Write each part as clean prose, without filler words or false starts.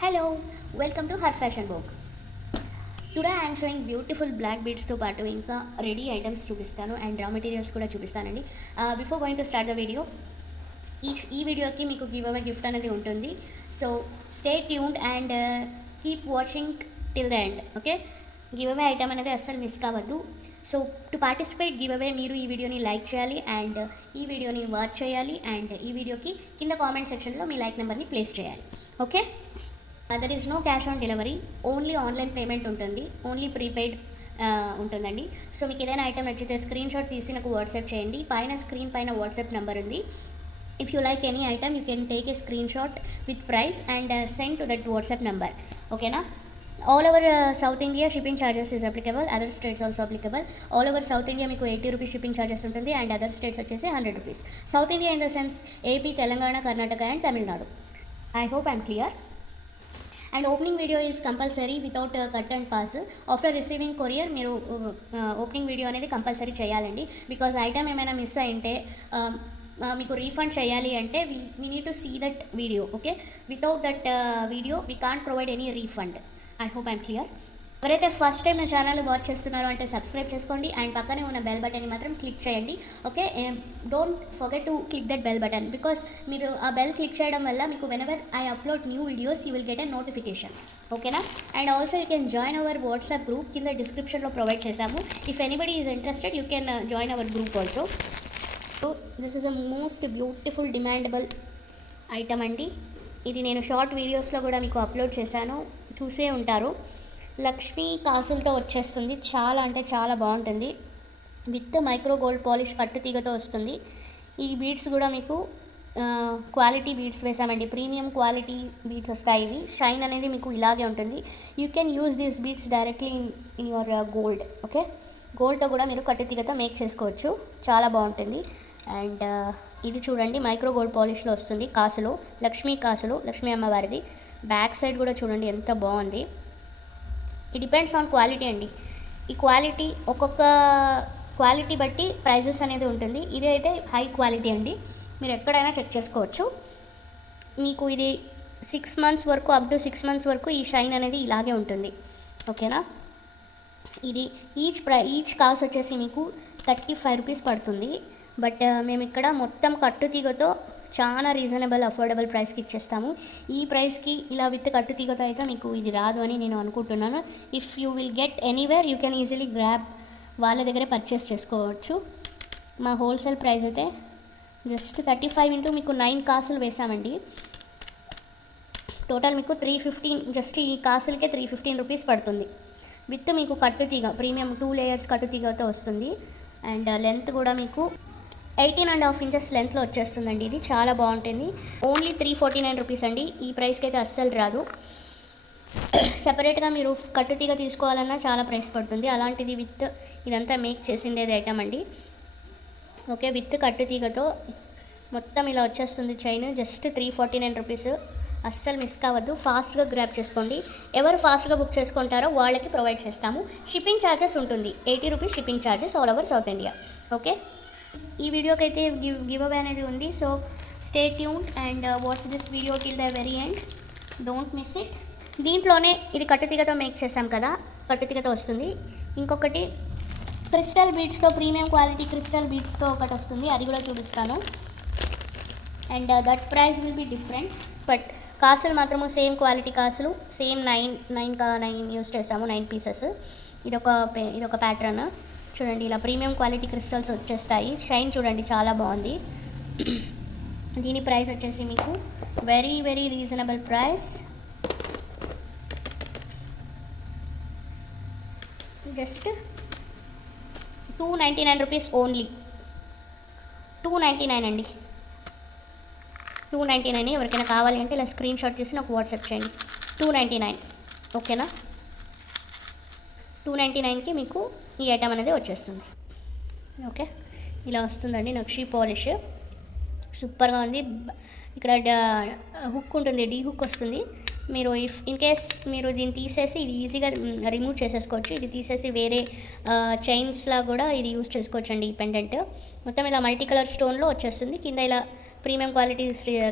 Hello, welcome to Her Fashion Book. Today I'm showing beautiful black బీడ్స్తో పాటు ఇంకా ready items చూపిస్తాను and raw materials కూడా చూపిస్తానండి. Before going to start the video, ఈ వీడియోకి మీకు గివ్ అవే గిఫ్ట్ అనేది ఉంటుంది. So stay tuned and keep watching till the end. Okay, give away item అనేది అస్సలు మిస్ కావద్దు. So to participate give away మీరు ఈ వీడియోని లైక్ చేయాలి అండ్ ఈ వీడియోని వాచ్ చేయాలి అండ్ ఈ వీడియోకి కింద కామెంట్ సెక్షన్లో మీ లైక్ నెంబర్ని ప్లేస్ చేయాలి. Okay, there is no cash on delivery, only online payment ఉంటుంది, ఓన్లీ ప్రీపెయిడ్ ఉంటుందండి. సో మీకు ఏదైనా ఐటమ్ నచ్చితే స్క్రీన్ షాట్ తీసి నాకు వాట్సాప్ చేయండి. స్క్రీన్ పైన వాట్సాప్ నెంబర్ ఉంది. If you like any item you can take a screen shot with price and send to that WhatsApp number. ఓకేనా? All over South India shipping charges is applicable, other states also applicable. All over South India మీకు 80 rupees shipping charges ఉంటుంది and other states వచ్చేసి 100 rupees. South India in the sense AP, Telangana, Karnataka and Tamil Nadu. I hope I'm clear. And opening video is compulsory without cut and pause. After receiving courier మీరు opening video అనేది compulsory చేయాలండి. Because item ఏమైనా miss అయింటే మీకు refund చేయాలి అంటే we need to see that video. Okay, without that video we can't provide any refund. I hope I'm clear. ఎవరైతే first time నా ఛానల్ వాచ్ చేస్తున్నారో అంటే సబ్స్క్రైబ్ చేసుకోండి అండ్ పక్కనే ఉన్న బెల్ బటన్ని మాత్రం క్లిక్ చేయండి. Okay, don't forget to click that bell button because మీరు ఆ బెల్ క్లిక్ చేయడం వల్ల మీకు whenever I upload new videos you will get a notification. ఓకేనా? And also you can join our WhatsApp group, కింద డిస్క్రిప్షన్లో ప్రొవైడ్ చేశాము. If anybody is interested you can join our group also. So this is a most beautiful demandable item అండి. ఇది నేను short వీడియోస్లో కూడా మీకు అప్లోడ్ చేశాను, చూసే ఉంటారు. లక్ష్మీ కాసులతో వచ్చేస్తుంది, చాలా అంటే చాలా బాగుంటుంది. విత్ మైక్రో గోల్డ్ పాలిష్ కట్టు తీగతో వస్తుంది. ఈ బీడ్స్ కూడా మీకు క్వాలిటీ బీడ్స్ వేసామండి, ప్రీమియం క్వాలిటీ బీడ్స్ వస్తాయి. ఇవి షైన్ అనేది మీకు ఇలాగే ఉంటుంది. You can use these beads directly in your gold. Okay, గోల్డ్తో కూడా మీరు కట్టు తీగతో మేక్ చేసుకోవచ్చు, చాలా బాగుంటుంది. అండ్ ఇది చూడండి, మైక్రో గోల్డ్ పాలిష్లో వస్తుంది. కాసులు, లక్ష్మీ అమ్మవారిది. బ్యాక్ సైడ్ కూడా చూడండి ఎంత బాగుంది. ఇట్ డిపెండ్స్ ఆన్ క్వాలిటీ అండి. ఈ క్వాలిటీ ఒక్కొక్క క్వాలిటీ బట్టి ప్రైజెస్ అనేది ఉంటుంది. ఇది అయితే హై క్వాలిటీ అండి, మీరు ఎక్కడైనా చెక్ చేసుకోవచ్చు. మీకు ఇది 6 మంత్స్ వరకు, అప్ టు 6 మంత్స్ వరకు ఈ షైన్ అనేది ఇలాగే ఉంటుంది. ఓకేనా? ఇది ఈచ్ కాస్ట్ వచ్చేసి మీకు 35 రూపీస్ పడుతుంది. బట్ మేము ఇక్కడ మొత్తం కట్టు తీగతో చాలా రీజనబుల్ అఫోర్డబుల్ ప్రైస్కి ఇచ్చేస్తాము. ఈ ప్రైస్కి ఇలా విత్ కట్టు తీగతో అయితే మీకు ఇది రాదు అని నేను అనుకుంటున్నాను. If you will get anywhere you can easily grab, వాళ్ళ దగ్గరే పర్చేస్ చేసుకోవచ్చు. మా హోల్సేల్ ప్రైస్ అయితే జస్ట్ 35 ఇంటూ మీకు 9 కాసులు వేసామండి. టోటల్ మీకు 315, జస్ట్ ఈ కాసులకే 315 రూపీస్ పడుతుంది. విత్ మీకు కట్టు తీగ, ప్రీమియం 2 లేయర్స్ కట్టు తీగతో వస్తుంది. అండ్ లెంత్ కూడా మీకు 18.5 ఇంచెస్ లెంత్లో వచ్చేస్తుందండి. ఇది చాలా బాగుంటుంది. ఓన్లీ 349 రూపీస్ అండి. ఈ ప్రైస్కి అయితే అస్సలు రాదు. సెపరేట్గా మీరు కట్టుతీగ తీసుకోవాలన్నా చాలా ప్రైస్ పడుతుంది. అలాంటిది విత్ ఇదంతా మేక్ చేసిండేది ఐటమ్ అండి. ఓకే, విత్ కట్టుతీగతో మొత్తం ఇలా వచ్చేస్తుంది చైన్. Just 349 rupees. అస్సలు మిస్ కావద్దు, ఫాస్ట్గా గ్రాబ్ చేసుకోండి. ఎవరు ఫాస్ట్గా బుక్ చేసుకుంటారో వాళ్ళకి ప్రొవైడ్ చేస్తాము. షిప్పింగ్ ఛార్జెస్ ఉంటుంది, 80 rupees shipping charges all over South India. Okay, ఈ వీడియోకి అయితే గివ్ అవే అనేది ఉంది. So stay tuned and watch this video till the very end, don't miss it. దీంట్లోనే ఇది కట్టుతీగతో మేక్ చేసాం కదా, కట్టుతీగతో వస్తుంది. ఇంకొకటి క్రిస్టల్ బీడ్స్తో, ప్రీమియం క్వాలిటీ క్రిస్టల్ బీడ్స్తో ఒకటి వస్తుంది, అది కూడా చూపిస్తాను. And that price will be different, but కాసులు మాత్రము సేమ్ క్వాలిటీ కాసులు, సేమ్ 9 యూస్ చేసాము, 9 పీసెస్. ఇదొక ప్యాటర్న్ చూడండి, ఇలా ప్రీమియం క్వాలిటీ క్రిస్టల్స్ వచ్చేస్తాయి. షైన్ చూడండి చాలా బాగుంది. దీని ప్రైస్ వచ్చేసి మీకు very very reasonable price, just 299 rupees only. 299 అండి, 299. ఎవరికైనా కావాలి అంటే ఇలా స్క్రీన్ షాట్ చేసి నాకు వాట్సాప్ చేయండి. 299. ఓకేనా? 299కి మీకు ఈ ఐటమ్ అనేది వచ్చేస్తుంది. ఓకే, ఇలా వస్తుందండి నక్షీ పాలిష్, సూపర్గా ఉంది. ఇక్కడ హుక్ ఉంటుంది, డీ హుక్ వస్తుంది. మీరు ఇన్ కేస్ మీరు దీన్ని తీసేసి ఇది ఈజీగా రిమూవ్ చేసేసుకోవచ్చు. ఇది తీసేసి వేరే చైన్స్లా కూడా ఇది యూజ్ చేసుకోవచ్చు అండి. ఈ పెండెంట్ మొత్తం ఇలా మల్టీ కలర్ స్టోన్లో వచ్చేస్తుంది. కింద ఇలా ప్రీమియం క్వాలిటీ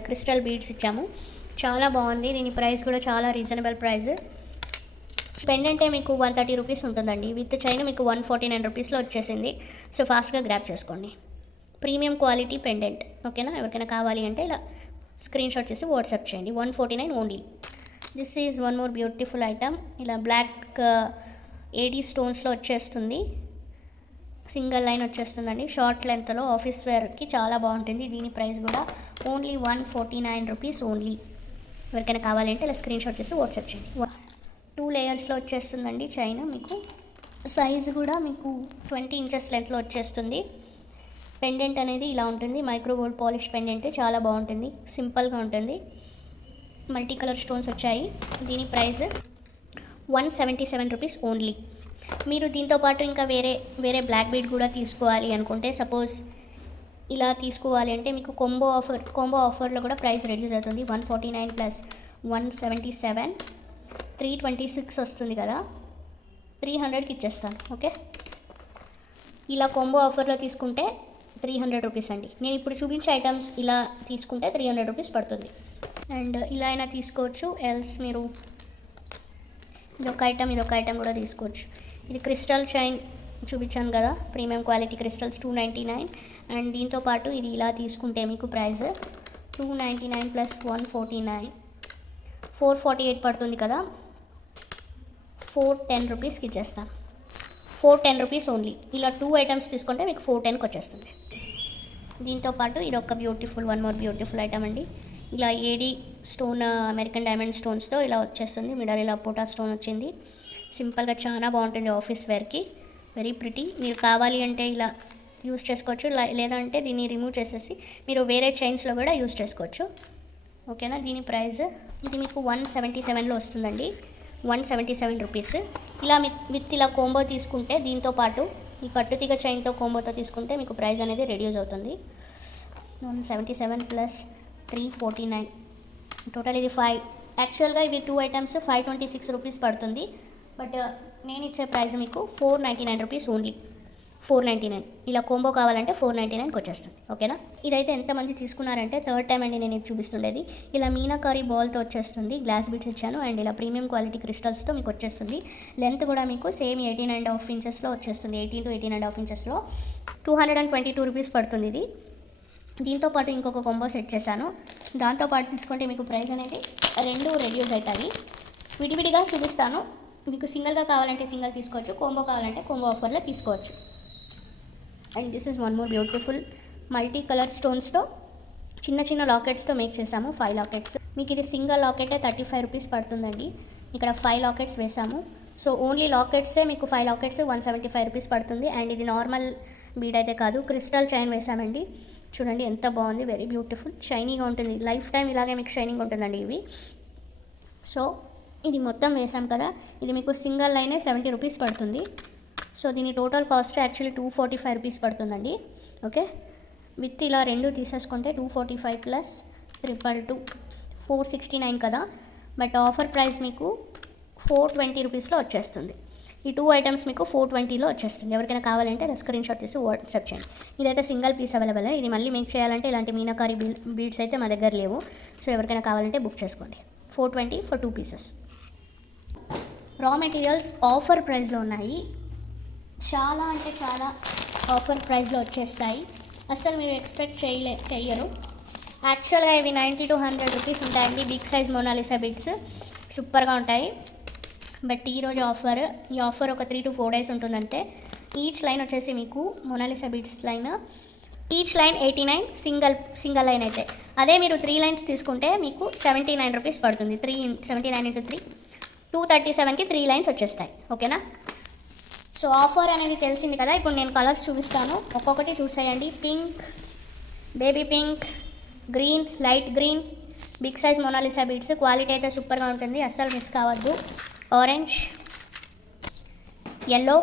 క్రిస్టల్ బీడ్స్ ఇచ్చాము. చాలా బాగుంది. దీని ప్రైస్ కూడా చాలా రీజనబుల్ ప్రైస్. పెండెంటే మీకు 130 రూపీస్ ఉంటుందండి. విత్ చైన్ మీకు 149 రూపీస్లో వచ్చేసింది. సో ఫాస్ట్గా గ్రాప్ చేసుకోండి. Premium quality pendant. ఓకేనా? ఎవరికైనా కావాలి అంటే ఇలా స్క్రీన్ షాట్ చేసి వాట్సాప్ చేయండి. 149 only. This is one more beautiful item. ఇలా బ్లాక్ ఏడీ స్టోన్స్లో వచ్చేస్తుంది. సింగిల్ లైన్ వచ్చేస్తుందండి. షార్ట్ లెంత్లో ఆఫీస్ వేర్కి చాలా బాగుంటుంది. దీని ప్రైస్ కూడా ఓన్లీ 149 రూపీస్ ఓన్లీ. ఎవరికైనా కావాలంటే ఇలా స్క్రీన్ షాట్ చేసి వాట్సాప్ చేయండి. 2 లేయర్స్లో వచ్చేస్తుందండి చైన్. మీకు సైజు కూడా మీకు 20 ఇంచెస్ లెంత్లో వచ్చేస్తుంది. పెండెంట్ అనేది ఇలా ఉంటుంది. మైక్రో గోల్డ్ పాలిష్ పెండెంట్ చాలా బాగుంటుంది. సింపుల్గా ఉంటుంది. మల్టీ కలర్ స్టోన్స్ వచ్చాయి. దీని ప్రైస్ 177 రూపీస్ ఓన్లీ. మీరు దీంతో పాటు ఇంకా వేరే బ్లాక్ బీడ్ కూడా తీసుకోవాలి అనుకుంటే, సపోజ్ ఇలా తీసుకోవాలి అంటే మీకు కాంబో ఆఫర్లో కూడా ప్రైస్ రెడ్యూస్ అవుతుంది. 149 ప్లస్ 177 326 వస్తుంది కదా, 300కి ఇచ్చేస్తాను. ఓకే, ఇలా కాంబో ఆఫర్లో తీసుకుంటే 300 రూపీస్ అండి. నేను ఇప్పుడు చూపించే ఐటమ్స్ ఇలా తీసుకుంటే 300 రూపీస్ పడుతుంది. అండ్ ఇలా అయినా తీసుకోవచ్చు, ఎల్స్ మీరు ఇదొక ఐటమ్ కూడా తీసుకోవచ్చు. ఇది క్రిస్టల్ చైన్ చూపించాను కదా, ప్రీమియం క్వాలిటీ క్రిస్టల్స్ 299. అండ్ దీంతో పాటు ఇది ఇలా తీసుకుంటే మీకు ప్రైస్ 299 ప్లస్ 149 448 పడుతుంది కదా, 410 రూపీస్కి ఇచ్చేస్తాను. 410 రూపీస్ ఓన్లీ. ఇలా 2 ఐటమ్స్ తీసుకుంటే మీకు 410కి వచ్చేస్తుంది. దీంతో పాటు ఇది ఒక వన్ మోర్ బ్యూటిఫుల్ ఐటమ్ అండి. ఇలా ఏడీ స్టోన్ అమెరికన్ డైమండ్ స్టోన్స్తో ఇలా వచ్చేస్తుంది. మిడల్ ఇలా పోటా స్టోన్ వచ్చింది. సింపుల్గా చాలా బాగుంటుంది ఆఫీస్ వేర్కి. Very pretty. మీరు కావాలి అంటే ఇలా యూస్ చేసుకోవచ్చు, లేదంటే దీన్ని రిమూవ్ చేసేసి మీరు వేరే చైన్స్లో కూడా యూస్ చేసుకోవచ్చు. ఓకేనా? దీని ప్రైస్ ఇది మీకు 177లో వస్తుందండి. 177 రూపీస్. ఇలా విత్ ఇలా కోంబో తీసుకుంటే దీంతో పాటు ఈ కట్టుతీగ చైన్తో కోంబోతో తీసుకుంటే మీకు ప్రైస్ అనేది రెడ్యూస్ అవుతుంది. 177 ప్లస్ 349 టోటల్ ఇది 5. యాక్చువల్గా ఇవి 2 ఐటమ్స్ 526 రూపీస్ పడుతుంది. బట్ నేను ఇచ్చే ప్రైస్ మీకు 499 రూపీస్ ఓన్లీ. 499. ఇలా కోంబో కావాలంటే 499కి వచ్చేస్తుంది. ఓకేనా? ఇదైతే ఎంతమంది తీసుకున్నారంటే థర్డ్ టైం అండి నేను ఇది చూపిస్తుండేది. ఇలా మీనాకారి బాల్తో వచ్చేస్తుంది. గ్లాస్ బీట్స్ ఇచ్చాను. అండ్ ఇలా ప్రీమియం క్వాలిటీ క్రిస్టల్స్తో మీకు వచ్చేస్తుంది. లెంత్ కూడా మీకు సేమ్ 18.5 ఇంచెస్లో వచ్చేస్తుంది. 18 to 18.5 ఇంచెస్లో 222 రూపీస్ పడుతుంది ఇది. దీంతో పాటు ఇంకొక కాంబో సెట్ చేశాను. దాంతోపాటు తీసుకుంటే మీకు ప్రైస్ అనేది 2 రెడ్యూస్ అవుతాయి. విడివిడిగా చూపిస్తాను. మీకు సింగిల్గా కావాలంటే సింగిల్ తీసుకోవచ్చు, కోంబో కావాలంటే కోంబో ఆఫర్లో తీసుకోవచ్చు. And this is one more beautiful multi colour స్టోన్స్తో చిన్న లాకెట్స్తో మేక్ చేసాము. 5 లాకెట్స్. మీకు ఇది సింగిల్ లాకెటే 35 రూపీస్ పడుతుందండి. ఇక్కడ 5 లాకెట్స్ వేసాము. సో ఓన్లీ లాకెట్సే మీకు 5 లాకెట్స్ 175 రూపీస్ పడుతుంది. అండ్ ఇది నార్మల్ బీడ్ అయితే కాదు, క్రిస్టల్ చైన్ వేసామండి. చూడండి ఎంత బాగుంది. Very beautiful. షైనీగా ఉంటుంది. లైఫ్ టైం ఇలాగే మీకు షైనింగ్ ఉంటుందండి ఇవి. సో ఇది మొత్తం వేసాం కదా, ఇది మీకు సింగిల్ లైనే 70 రూపీస్ పడుతుంది. సో దీని టోటల్ కాస్ట్ యాక్చువల్లీ 245 రూపీస్ పడుతుందండి. ఓకే, విత్ ఇలా 2 తీసేసుకుంటే 245 ప్లస్ 222 469 కదా, బట్ ఆఫర్ ప్రైస్ మీకు 420 రూపీస్లో వచ్చేస్తుంది. ఈ 2 ఐటమ్స్ మీకు 420లో వచ్చేస్తుంది. ఎవరికైనా కావాలంటే స్క్రీన్ షాట్ తీసి వాట్సాప్ చేయండి. ఇదైతే సింగిల్ పీస్ అవైలబుల్. ఇది మళ్ళీ మేక్ చేయాలంటే ఇలాంటి మీనాకారి బీడ్స్ అయితే మా దగ్గర లేవు. సో ఎవరికైనా కావాలంటే బుక్ చేసుకోండి. 420 for 2 pieces. రా మెటీరియల్స్ ఆఫర్ ప్రైస్లో ఉన్నాయి. చాలా అంటే చాలా ఆఫర్ ప్రైస్లో వచ్చేస్తాయి. అసలు మీరు ఎక్స్పెక్ట్ చెయ్యరు. యాక్చువల్గా ఇవి 90 to 100 రూపీస్ ఉంటాయండి. బిగ్ సైజ్ మొనాలిసా బిట్స్ సూపర్గా ఉంటాయి. బట్ ఈరోజు ఈ ఆఫర్ ఒక 3 to 4 days ఉంటుందంటే. ఈచ్ లైన్ వచ్చేసి మీకు Mona Lisa bits line each line 89 single line అయితే. అదే మీరు 3 లైన్స్ తీసుకుంటే మీకు 79 రూపీస్ పడుతుంది. 79 into 3 237కి 3 లైన్స్ వచ్చేస్తాయి. ఓకేనా? సో ఆఫర్ అనేది తెలిసింది కదా. ఇప్పుడు నేను కలర్స్ చూపిస్తాను, ఒక్కొక్కటి చూసేయండి. Pink, baby pink, green, light green, big size Mona Lisa beads. Quality అయితే సూపర్గా ఉంటుంది, అస్సలు మిస్ కావద్దు. Orange, yellow.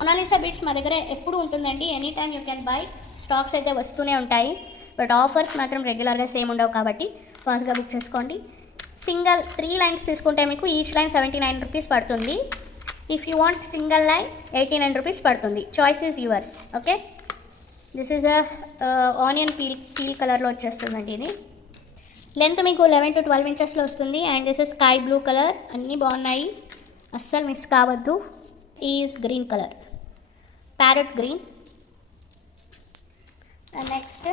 మొనాలిసా బీడ్స్ మా దగ్గర ఎప్పుడు ఉంటుందండి. Any time you can buy. Stocks అయితే వస్తూనే ఉంటాయి. బట్ ఆఫర్స్ మాత్రం రెగ్యులర్గా సేమ్ ఉండవు కాబట్టి ఫాస్ట్గా బుక్ చేసుకోండి. సింగిల్ 3 లైన్స్ తీసుకుంటే మీకు ఈచ్ లైన్ 79 రూపీస్ పడుతుంది. If you want single line 89 rupees పడుతుంది. Choice is yours. Okay, this is onion peel కలర్లో వచ్చేస్తుందండి ఇది. లెంత్ మీకు 11 to 12 ఇంచెస్లో వస్తుంది. And this is sky blue colour. అన్నీ బాగున్నాయి, అస్సలు మిస్ కావద్దు. Is green colour, parrot green. And next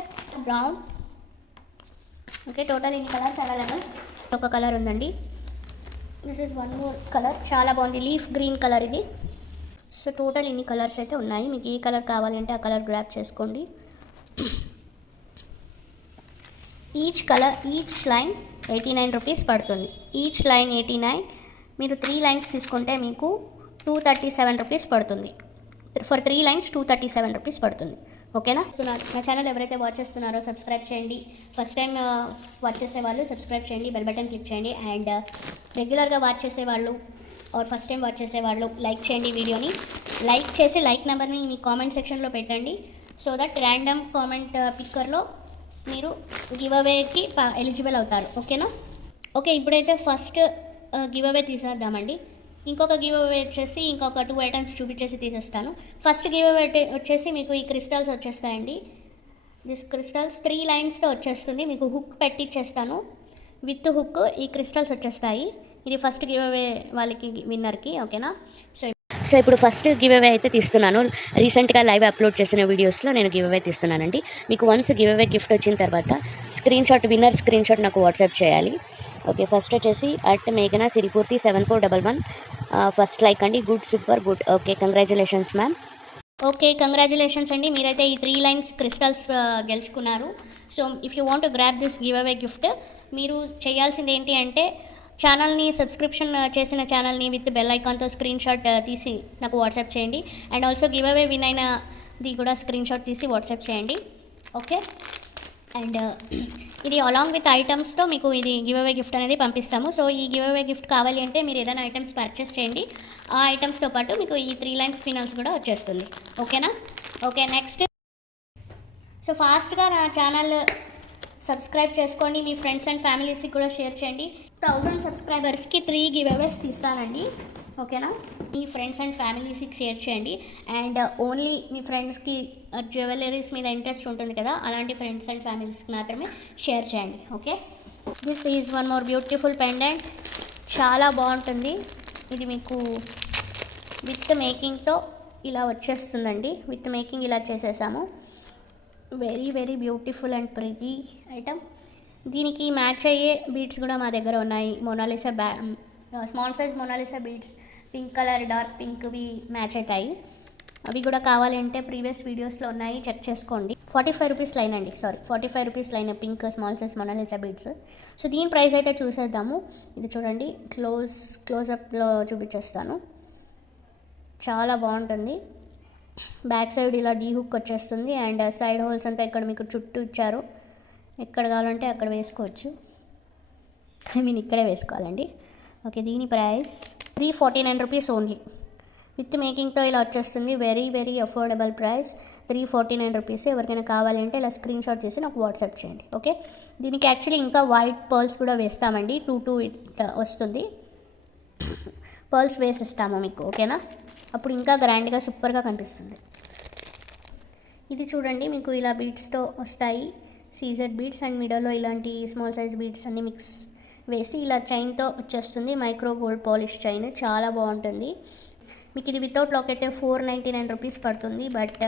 brown. Okay, total ఇన్ని కలర్స్ అవైలబుల్. ఒక కలర్ ఉందండి, this is one more colour, చాలా బాగుంది, లీఫ్ గ్రీన్ కలర్ ఇది. సో టోటల్ ఇన్ని కలర్స్ అయితే ఉన్నాయి. మీకు ఏ కలర్ కావాలంటే ఆ కలర్ గ్రాప్ చేసుకోండి. ఈచ్ లైన్ 89 రూపీస్ పడుతుంది. Each line 89. మీరు 3 లైన్స్ తీసుకుంటే మీకు 237 రూపీస్ పడుతుంది. ఫర్ 3 లైన్స్ 237 రూపీస్ పడుతుంది. ఓకేనా? సో నా ఛానల్ ఎవరైతే వాచ్ చేస్తున్నారో సబ్స్క్రైబ్ చేయండి. ఫస్ట్ టైం వాచ్ చేసేవాళ్ళు సబ్స్క్రైబ్ చేయండి, బెల్ బటన్ క్లిక్ చేయండి. అండ్ రెగ్యులర్గా వాచ్ చేసేవాళ్ళు ఆర్ ఫస్ట్ టైం వాచ్ చేసేవాళ్ళు లైక్ చేయండి. వీడియోని లైక్ చేసి లైక్ నెంబర్ని మీ కామెంట్ సెక్షన్లో పెట్టండి. సో దట్ ర్యాండమ్ కామెంట్ పిక్కర్లో మీరు గివ్ అవేకి ఎలిజిబుల్ అవుతారు. ఓకేనా? ఓకే, ఇప్పుడైతే ఫస్ట్ గివ్ అవే తీసేద్దామండి. ఇంకొక గివ్ అవే వచ్చేసి ఇంకొక 2 ఐటమ్స్ చూపించేసి తీసేస్తాను. ఫస్ట్ గివ్ అవే వచ్చేసి మీకు ఈ క్రిస్టల్స్ వచ్చేస్తాయండి. దిస్ క్రిస్టల్స్ 3 లైన్స్తో వచ్చేస్తుంది. మీకు హుక్ పెట్టిచ్చేస్తాను, విత్ హుక్ ఈ క్రిస్టల్స్ వచ్చేస్తాయి. ఇది ఫస్ట్ గివ్ అవే వాళ్ళకి, విన్నర్కి. ఓకేనా? సో ఇప్పుడు ఫస్ట్ గివ్ అవే అయితే తీస్తున్నాను. రీసెంట్గా లైవ్ అప్లోడ్ చేసిన వీడియోస్లో నేను గివ్ అవే తీస్తున్నానండి. మీకు వన్స్ గివ్ అవే గిఫ్ట్ వచ్చిన తర్వాత విన్నర్ స్క్రీన్ షాట్ నాకు వాట్సాప్ చేయాలి. ఓకే, ఫస్ట్ వచ్చేసి @మేఘనా సిరిపూర్తి 7411 ఫస్ట్ లైక్ అండి. Good, super good. Okay, congratulations ma'am. Okay, congratulations అండి, మీరైతే ఈ 3 లైన్స్ క్రిస్టల్స్ గెలుచుకున్నారు. So if you want to grab this give away gift, మీరు చేయాల్సింది ఏంటి అంటే ఛానల్ని సబ్స్క్రిప్షన్ చేసిన ఛానల్ని విత్ బెల్ ఐకాన్తో స్క్రీన్ షాట్ తీసి నాకు వాట్సాప్ చేయండి. And also give away win అయినది కూడా స్క్రీన్ షాట్ తీసి వాట్సాప్ చేయండి. ఓకే, అండ్ ఇది అలాంగ్ విత్ ఐటమ్స్తో మీకు ఇది గివ్ అవే గిఫ్ట్ అనేది పంపిస్తాము. సో ఈ గివ్ అవే గిఫ్ట్ కావాలి అంటే మీరు ఏదైనా ఐటమ్స్ పర్చేస్ చేయండి. ఆ ఐటమ్స్తో పాటు మీకు ఈ 3 లైన్స్ స్పినల్స్ కూడా వచ్చేస్తుంది. ఓకేనా? Okay, next. సో ఫాస్ట్గా నా ఛానల్ సబ్స్క్రైబ్ చేసుకోండి, మీ ఫ్రెండ్స్ అండ్ ఫ్యామిలీస్కి కూడా షేర్ చేయండి. 1000 సబ్స్క్రైబర్స్కి 3 గివ్ అవేస్ తీస్తానండి. ఓకేనా? మీ ఫ్రెండ్స్ అండ్ ఫ్యామిలీస్కి షేర్ చేయండి. అండ్ ఓన్లీ మీ ఫ్రెండ్స్కి జ్యువెలరీస్ మీద ఇంట్రెస్ట్ ఉంటుంది కదా, అలాంటి ఫ్రెండ్స్ అండ్ ఫ్యామిలీస్కి మాత్రమే షేర్ చేయండి. Okay, this is one more beautiful pendant, చాలా బాగుంటుంది. ఇది మీకు విత్ మేకింగ్తో ఇలా వచ్చేస్తుందండి. విత్ మేకింగ్ ఇలా చేసేసాము. Very very beautiful and pretty item. దీనికి మ్యాచ్ అయ్యే బీడ్స్ కూడా మా దగ్గర ఉన్నాయి. Mona Lisa small size Mona Lisa beads, pink colour, dark పింక్వి మ్యాచ్ అవుతాయి. అవి కూడా కావాలంటే ప్రీవియస్ వీడియోస్లో ఉన్నాయి, చెక్ చేసుకోండి. 45 రూపీస్ లైన్ అండి, 45 rupees line pink small size Mona Lisa beads. So దీని ప్రైస్ అయితే చూసేద్దాము. ఇది చూడండి, క్లోజప్లో చూపించేస్తాను. చాలా బాగుంటుంది. బ్యాక్ సైడ్ ఇలా డీ హుక్ వచ్చేస్తుంది. అండ్ సైడ్ హోల్స్ అంతా ఇక్కడ మీకు చుట్టూ ఇచ్చారు. ఎక్కడ కావాలంటే అక్కడ వేసుకోవచ్చు. ఇక్కడే వేసుకోవాలండి. ఓకే, దీని ప్రైస్ 349 రూపీస్ ఓన్లీ. విత్ మేకింగ్తో ఇలా వచ్చేస్తుంది. Very very affordable price, 349 rupees. ఎవరికైనా కావాలంటే ఇలా స్క్రీన్ షాట్ చేసి నాకు వాట్సాప్ చేయండి. ఓకే, దీనికి యాక్చువల్లీ ఇంకా వైట్ పర్ల్స్ కూడా వేస్తామండి. 2 వస్తుంది, పర్ల్స్ వేసిస్తాము మీకు. ఓకేనా? అప్పుడు ఇంకా గ్రాండ్గా సూపర్గా కనిపిస్తుంది. ఇది చూడండి, మీకు ఇలా బీడ్స్తో వస్తాయి, సీజెడ్ బీడ్స్. అండ్ మిడల్లో ఇలాంటి స్మాల్ సైజ్ బీడ్స్ అన్ని మిక్స్ వేసి ఇలా చైన్తో వచ్చేస్తుంది. మైక్రో గోల్డ్ పాలిష్ చైన్, చాలా బాగుంటుంది. మీకు ఇది వితౌట్ లాకెట్ 499 రూపీస్ పడుతుంది. బట్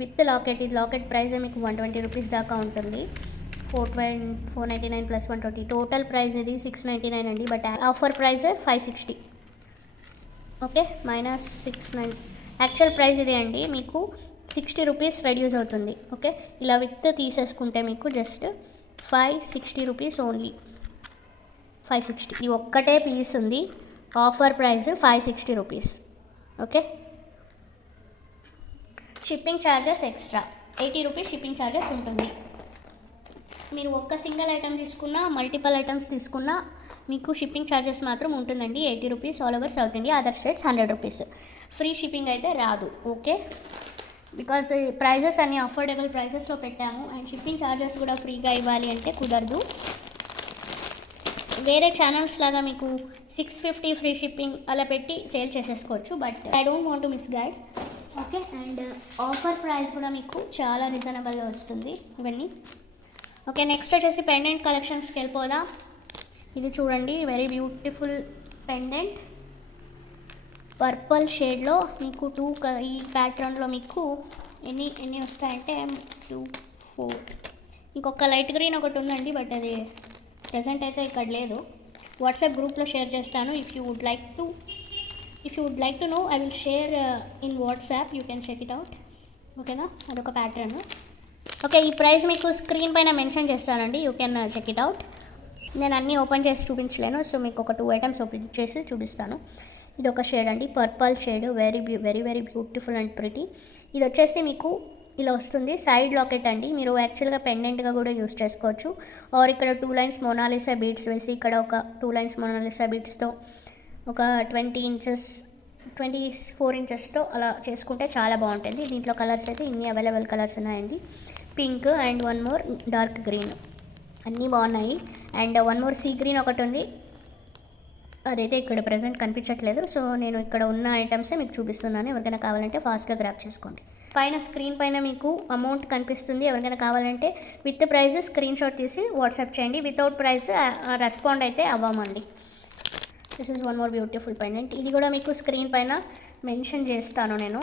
విత్ లాకెట్, ఇది లాకెట్ ప్రైస్ మీకు 120 రూపీస్ దాకా ఉంటుంది. 499 + 120 టోటల్ ప్రైస్ ఇది 699 అండి. But offer price 560. Okay, -690. Actual price ఇదే అండి, మీకు 60 రూపీస్ రెడ్యూస్ అవుతుంది. ఓకే, ఇలా విత్ తీసేసుకుంటే మీకు జస్ట్ 560 రూపీస్ ఓన్లీ. 560, ఇది ఒక్కటే పీస్ ఉంది. Offer price 560 rupees. Okay, shipping charges extra 80 rupees shipping charges ఉంటుంది. మీరు ఒక్క సింగిల్ ఐటమ్ తీసుకున్నా, మల్టిపల్ ఐటమ్స్ తీసుకున్నా మీకు షిప్పింగ్ ఛార్జెస్ మాత్రం ఉంటుందండి. 80 rupees all over South India. Other states 100 rupees. Free shipping అయితే రాదు. ఓకే, బికాజ్ ప్రైజెస్ అన్ని అఫోర్డబుల్ ప్రైజెస్లో పెట్టాము. అండ్ షిప్పింగ్ ఛార్జెస్ కూడా ఫ్రీగా ఇవ్వాలి అంటే కుదరదు. వేరే ఛానల్స్ లాగా మీకు 650 ఫ్రీ షిప్పింగ్ అలా పెట్టి సేల్ చేసేసుకోవచ్చు. But I don't want to miss guide. Okay, and offer price కూడా మీకు చాలా రీజనబుల్గా వస్తుంది. ఇవన్నీ ఓకే, నెక్స్ట్ వచ్చేసి పెండెంట్ కలెక్షన్స్కి వెళ్ళిపోదాం. ఇది చూడండి, వెరీ బ్యూటిఫుల్ పెండెంట్ పర్పుల్ షేడ్లో మీకు ఈ ప్యాటర్న్లో మీకు ఎన్ని వస్తాయంటే 2, 4, ఇంకొక లైట్ గ్రీన్ ఒకటి ఉందండి, బట్ అది ప్రజెంట్ అయితే ఇక్కడ లేదు. వాట్సాప్ గ్రూప్లో షేర్ చేస్తాను. If you would like to know I will share in WhatsApp, you can check it out. ఓకేనా, అదొక ప్యాటర్న్. ఓకే, ఈ ప్రైస్ మీకు స్క్రీన్ పైన మెన్షన్ చేస్తానండి, you can check it out. నేను అన్నీ ఓపెన్ చేసి చూపించలేను, సో మీకు ఒక 2 ఐటమ్స్ ఓపెన్ చేసి చూపిస్తాను. ఇది ఒక షేడ్ అండి, purple shade, very very beautiful and pretty. ఇది వచ్చేసి మీకు ఇలా వస్తుంది, సైడ్ లాకెట్ అండి. మీరు యాక్చువల్గా పెండెంట్గా కూడా యూస్ చేసుకోవచ్చు. ఆర్ ఇక్కడ 2 లైన్స్ మొనాలిసా బీడ్స్ వేసి, ఇక్కడ ఒక 2 లైన్స్ మొనాలిసా బీడ్స్తో ఒక 24 ఇంచెస్తో అలా చేసుకుంటే చాలా బాగుంటుంది. దీంట్లో కలర్స్ అయితే ఇన్ని అవైలబుల్ కలర్స్ ఉన్నాయండి. Pink and 1 more dark green, అన్నీ బాగున్నాయి. అండ్ 1 మోర్ సీ గ్రీన్ ఒకటి ఉంది, అదైతే ఇక్కడ ప్రజెంట్ కనిపించట్లేదు. సో నేను ఇక్కడ ఉన్న ఐటమ్సే మీకు చూపిస్తున్నాను. ఎవరికైనా కావాలంటే ఫాస్ట్గా గ్రాప్ చేసుకోండి. పైన స్క్రీన్ పైన మీకు అమౌంట్ కనిపిస్తుంది. ఎవరికైనా కావాలంటే with price screenshot WhatsApp వాట్సాప్ చేయండి. వితౌట్ ప్రైస్ రెస్పాండ్ అయితే అవ్వమండి. This is 1 more beautiful pendant. ఇది కూడా మీకు స్క్రీన్ పైన మెన్షన్ చేస్తాను నేను.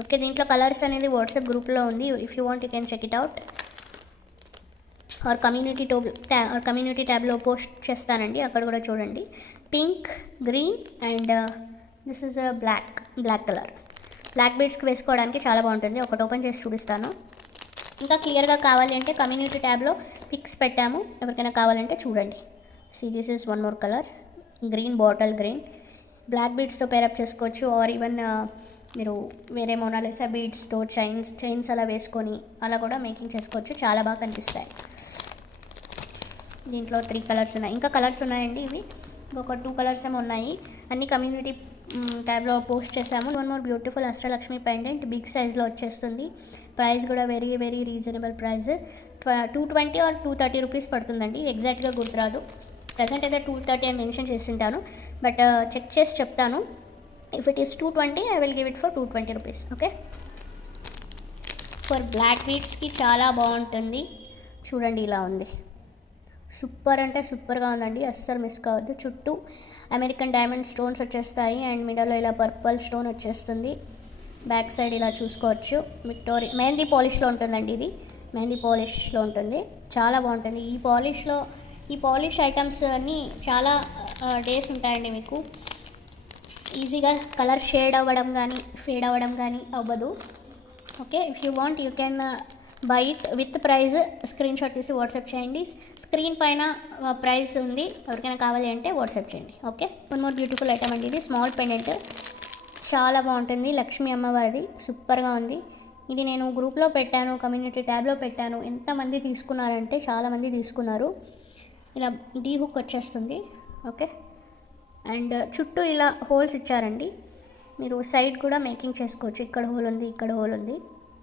ఓకే, దీంట్లో కలర్స్ అనేది వాట్సాప్ గ్రూప్లో ఉంది. If you want you can check it out. Our community ట్యాబ్లో పోస్ట్ చేస్తానండి, అక్కడ కూడా చూడండి. Pink, green and this is black colour. Black బీడ్స్కి వేసుకోవడానికి చాలా బాగుంటుంది. ఒకటి ఓపెన్ చేసి చూపిస్తాను. ఇంకా క్లియర్గా కావాలి అంటే కమ్యూనిటీ ట్యాబ్లో పిక్స్ పెట్టాము, ఎవరికైనా కావాలంటే చూడండి. See this is 1 more colour, green, bottle green. Black బీడ్స్తో పేరప్ చేసుకోవచ్చు. ఆర్ ఈవెన్ మీరు వేరే మొనాలిసా బీడ్స్తో చైన్స్ అలా వేసుకొని అలా కూడా మేకింగ్ చేసుకోవచ్చు. చాలా బాగా కనిపిస్తాయి. దీంట్లో 3 కలర్స్ ఉన్నాయి. ఇంకా కలర్స్ ఉన్నాయండి. ఇవి ఒక 2 కలర్స్ ఏమో ఉన్నాయి. అన్ని కమ్యూనిటీ ట్యాబ్లో పోస్ట్ చేసాము. 1 more beautiful Ashtalakshmi pendant big సైజ్లో వచ్చేస్తుంది. ప్రైస్ కూడా very reasonable price. 220 or 230 rupees పడుతుందండి, ఎగ్జాక్ట్గా గుర్తురాదు. ప్రజెంట్ అయితే 230 అని మెన్షన్ చేసింటాను, బట్ చెక్ చేసి చెప్తాను. If it is 220 I will give it for 220 rupees. Okay, for black బీడ్స్కి చాలా బాగుంటుంది. చూడండి, ఇలా ఉంది. సూపర్ అంటే సూపర్గా ఉందండి, అస్సలు మిస్ కావద్దు. చుట్టూ అమెరికన్ డైమండ్ స్టోన్స్ వచ్చేస్తాయి అండ్ మిడిల్లో ఇలా పర్పుల్ స్టోన్ వచ్చేస్తుంది. బ్యాక్ సైడ్ ఇలా చూసుకోవచ్చు. మెహందీ పాలిష్లో ఉంటుందండి. ఇది మెహందీ పాలిష్లో ఉంటుంది, చాలా బాగుంటుంది. ఈ పాలిష్ ఐటమ్స్ అన్నీ చాలా డేస్ ఉంటాయండి. మీకు ఈజీగా కలర్ షేడ్ అవ్వడం కానీ ఫేడ్ అవ్వడం కానీ అవ్వదు. Okay, if you want you can buy it with price screenshot WhatsApp వాట్సాప్ చేయండి. స్క్రీన్ పైన ప్రైస్ ఉంది, ఎవరికైనా కావాలి అంటే వాట్సాప్ చేయండి. ఓకే, 1 మోర్ బ్యూటిఫుల్ ఐటమ్ అండి. ఇది స్మాల్ పెండెంట్, చాలా బాగుంటుంది. లక్ష్మీ అమ్మవారిది, సూపర్గా ఉంది. ఇది నేను గ్రూప్లో పెట్టాను, కమ్యూనిటీ ట్యాబ్లో పెట్టాను. ఎంతమంది తీసుకున్నారంటే చాలామంది తీసుకున్నారు. ఇలా డీ హుక్ వచ్చేస్తుంది. ఓకే, అండ్ చుట్టూ ఇలా హోల్స్ ఇచ్చారండి. మీరు సైడ్ కూడా మేకింగ్ చేసుకోవచ్చు. ఇక్కడ హోల్ ఉంది, ఇక్కడ హోల్ ఉంది,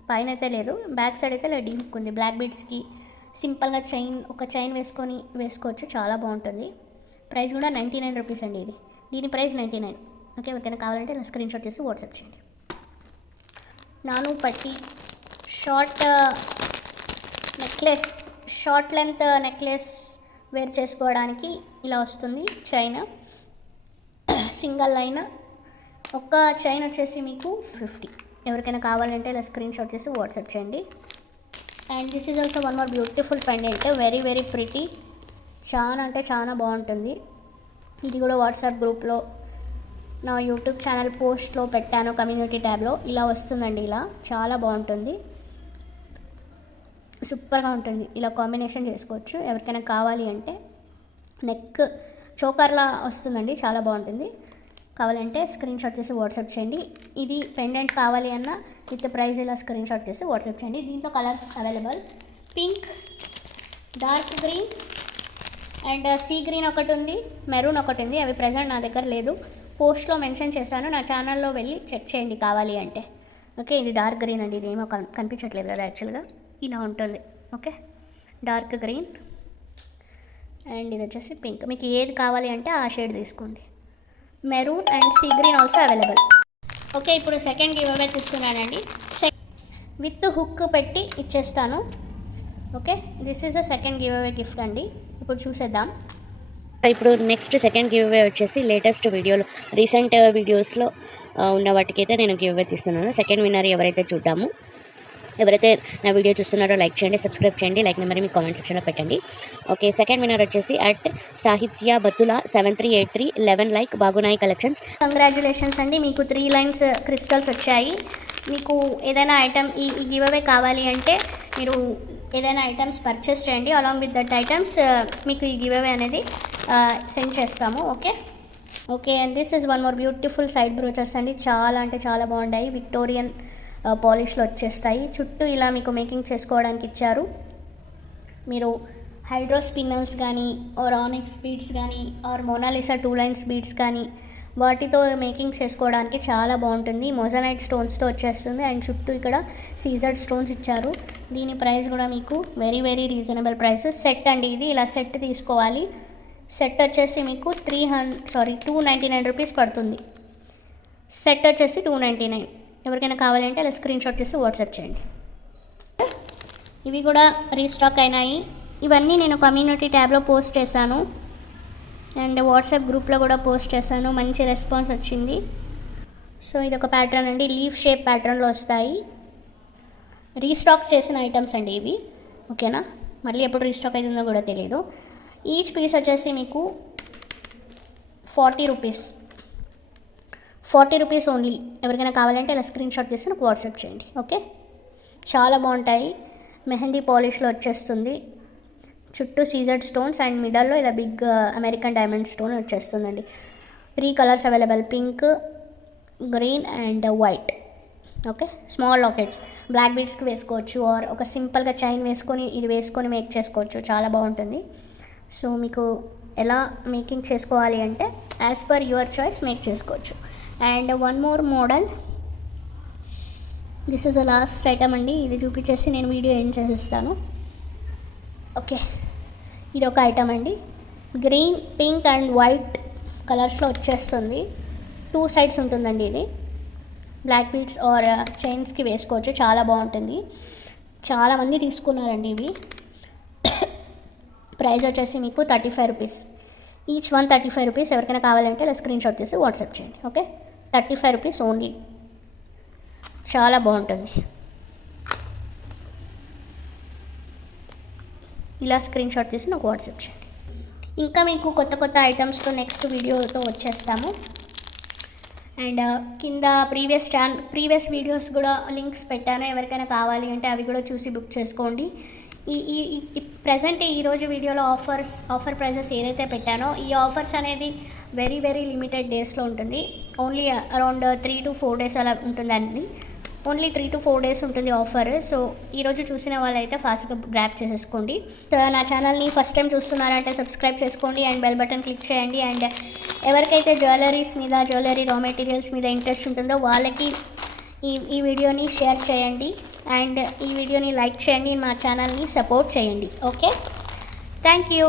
పైన అయితే లేదు. బ్యాక్ సైడ్ అయితే ఇలా డీ హుక్ ఉంది. బ్లాక్ బీడ్స్కి సింపుల్గా ఒక చైన్ వేసుకోవచ్చు, చాలా బాగుంటుంది. ప్రైస్ కూడా 99 రూపీస్ అండి. దీని ప్రైస్ 99. ఓకే, ఎవరికైనా కావాలంటే నా స్క్రీన్ షాట్ చేసి వాట్సాప్ చేయండి. నాను పట్టి షార్ట్ లెంత్ నెక్లెస్ వేర్ చేసుకోవడానికి ఇలా వస్తుంది. చైన్ సింగిల్ లైన్, ఒక్క చైన్ వచ్చేసి మీకు 50. ఎవరికైనా కావాలంటే ఇలా స్క్రీన్ షాట్ చేసి వాట్సాప్ చేయండి. And this is also 1 more beautiful pendant, very pretty, చాలా అంటే చాలా బాగుంటుంది. ఇది కూడా వాట్సాప్ గ్రూప్లో నా యూట్యూబ్ ఛానల్ పోస్ట్లో పెట్టాను, కమ్యూనిటీ ట్యాబ్లో. ఇలా వస్తుందండి, ఇలా చాలా బాగుంటుంది, సూపర్గా ఉంటుంది. ఇలా కాంబినేషన్ చేసుకోవచ్చు. ఎవరికైనా కావాలి అంటే నెక్ చోకర్లా వస్తుందండి, చాలా బాగుంటుంది. కావాలంటే స్క్రీన్ షాట్ చేసి వాట్సాప్ చేయండి. ఇది పెండెంట్ కావాలి అన్న విత్ ప్రైస్ ఇలా స్క్రీన్ షాట్ చేసి వాట్సాప్ చేయండి. దీంట్లో colours available, pink, dark green and sea green ఒకటి ఉంది, మెరూన్ ఒకటి ఉంది. అవి ప్రజెంట్ నా దగ్గర లేదు, పోస్ట్లో మెన్షన్ చేశాను. నా ఛానల్లో వెళ్ళి చెక్ చేయండి కావాలి అంటే. ఓకే, ఇది డార్క్ గ్రీన్ అండి. ఇది ఏమో కనిపించట్లేదు కదా, యాక్చువల్గా ఇలా ఉంటుంది. ఓకే, డార్క్ గ్రీన్ అండ్ ఇది వచ్చేసి పింక్. మీకు ఏది కావాలి అంటే ఆ షేడ్ తీసుకోండి. Maroon and sea green also available. Okay, ఇప్పుడు సెకండ్ గివ్ అవే తీస్తున్నానండి. విత్ హుక్ పెట్టి ఇచ్చేస్తాను. Okay, this is a second give away gift అండి. ఇప్పుడు చూసేద్దాం. ఇప్పుడు నెక్స్ట్ సెకండ్ గివ్ అవే వచ్చేసి లేటెస్ట్ వీడియోలో రీసెంట్ వీడియోస్లో ఉన్న వాటికైతే నేను గివ్ అవే తీస్తున్నాను. సెకండ్ విన్నర్ ఎవరైతే చూద్దాము. ఎవరైతే నా వీడియో చూస్తున్నారో లైక్ చేయండి, సబ్స్క్రైబ్ చేయండి, లైక్ నెంబర్ మీ కామెంట్ సెక్షన్లో పెట్టండి. ఓకే, సెకండ్ విన్నర్ వచ్చేసి అట్ సాహిత్య బతుల 7383 11 లైక్ బాగునాయి కలెక్షన్స్. కంగ్రాచులేషన్స్ అండి, మీకు 3 లైన్స్ క్రిస్టల్స్ వచ్చాయి. మీకు ఏదైనా ఐటమ్ ఈ గివ్ అవే కావాలి అంటే మీరు ఏదైనా ఐటమ్స్ పర్చేస్ చేయండి. అలాంగ్ విత్ దట్ ఐటమ్స్ మీకు ఈ గివ్ అవే అనేది సెండ్ చేస్తాము. Okay and this is one more beautiful side brooches అండి. చాలా అంటే చాలా బాగుంటాయి. విక్టోరియన్ పాలిష్లో వచ్చేస్తాయి. చుట్టూ ఇలా మీకు మేకింగ్ చేసుకోవడానికి ఇచ్చారు. మీరు హైడ్రో స్పిన్నల్స్ కానీ ఆర్ ఆనిక్స్ బీడ్స్ కానీ ఆర్ మోనాలిసా 2 లైన్స్ బీడ్స్ కానీ వాటితో మేకింగ్ చేసుకోవడానికి చాలా బాగుంటుంది. మోజనైట్ స్టోన్స్తో వచ్చేస్తుంది అండ్ చుట్టూ ఇక్కడ సీజర్డ్ స్టోన్స్ ఇచ్చారు. దీని ప్రైస్ కూడా మీకు very very reasonable price. Set అండి ఇది, ఇలా సెట్ తీసుకోవాలి. సెట్ వచ్చేసి మీకు 299 రూపీస్ పడుతుంది. సెట్ వచ్చేసి 299. ఎవరికైనా కావాలంటే అలా స్క్రీన్ షాట్ చేసి వాట్సాప్ చేయండి. ఇవి కూడా రీస్టాక్ అయినాయి. ఇవన్నీ నేను కమ్యూనిటీ ట్యాబ్లో పోస్ట్ చేశాను అండ్ వాట్సాప్ గ్రూప్లో కూడా పోస్ట్ చేశాను. మంచి రెస్పాన్స్ వచ్చింది. సో ఇది ఒక ప్యాటర్న్ అండి, లీఫ్ షేప్ ప్యాటర్న్లో వస్తాయి. రీస్టాక్ చేసిన ఐటమ్స్ అండి ఇవి. ఓకేనా, మళ్ళీ ఎప్పుడు రీస్టాక్ అవుతుందో కూడా తెలియదు. ఈచ్ పీస్ వచ్చేసి మీకు 40 రూపీస్. 40 rupees only. ఎవరికైనా కావాలంటే ఇలా స్క్రీన్ షాట్ చేసి నాకు వాట్సాప్ చేయండి. ఓకే, చాలా బాగుంటాయి. మెహందీ పాలిష్లో వచ్చేస్తుంది. చుట్టూ సీజర్డ్ స్టోన్స్ అండ్ మిడల్లో ఇలా బిగ్ అమెరికన్ డైమండ్ స్టోన్ వచ్చేస్తుందండి. 3 colours available, pink, green and white. Okay, small lockets black బీడ్స్కి వేసుకోవచ్చు ఆర్ ఒక సింపుల్గా చైన్ వేసుకొని మేక్ చేసుకోవచ్చు. చాలా బాగుంటుంది. సో మీకు ఎలా మేకింగ్ చేసుకోవాలి అంటే as per your choice make చేసుకోవచ్చు. And one more model, this is a last item అండి. ఇది చూపించేసి నేను వీడియో ఎండ్ చేసేస్తాను. ఓకే, ఇది ఒక ఐటమ్ అండి. గ్రీన్, పింక్ అండ్ వైట్ కలర్స్లో వచ్చేస్తుంది. 2 సైడ్స్ ఉంటుందండి. ఇది బ్లాక్ బీడ్స్ ఆర్ చైన్స్కి వేసుకోవచ్చు. చాలా బాగుంటుంది. చాలామంది తీసుకున్నారండి ఇవి. ప్రైస్ వచ్చేసి మీకు 35 రూపీస్. Each one 35 rupees. ఎవరికైనా కావాలంటే ఇలా స్క్రీన్ షాట్ చేసి వాట్సాప్ చేయండి. Okay, 35 rupees only. చాలా బాగుంటుంది. ఇలా స్క్రీన్ షాట్ చేసి నాకు వాట్సాప్ చేయండి. ఇంకా మీకు కొత్త కొత్త ఐటమ్స్తో నెక్స్ట్ వీడియోతో వచ్చేస్తాము. అండ్ కింద ప్రీవియస్ వీడియోస్ కూడా లింక్స్ పెట్టాను. ఎవరికైనా కావాలి అంటే అవి కూడా చూసి బుక్ చేసుకోండి. ఈ ప్రజెంట్ ఈరోజు వీడియోలో ఆఫర్ ప్రైజెస్ ఏదైతే పెట్టానో ఈ ఆఫర్స్ అనేది వెరీ వెరీ లిమిటెడ్ డేస్లో ఉంటుంది. ఓన్లీ అరౌండ్ 3 to 4 డేస్ అలా ఉంటుందండి. ఓన్లీ 3 to 4 డేస్ ఉంటుంది ఆఫర్. సో ఈరోజు చూసిన వాళ్ళైతే ఫాస్ట్గా గ్రాప్ చేసేసుకోండి. సో నా ఛానల్ని ఫస్ట్ టైం చూస్తున్నారంటే సబ్స్క్రైబ్ చేసుకోండి అండ్ బెల్ బటన్ క్లిక్ చేయండి. అండ్ ఎవరికైతే జ్యువెలరీ రా మెటీరియల్స్ మీద ఇంట్రెస్ట్ ఉంటుందో వాళ్ళకి ఈ వీడియోని షేర్ చేయండి అండ్ ఈ వీడియోని లైక్ చేయండి. మా ఛానల్ని సపోర్ట్ చేయండి. Okay, thank you.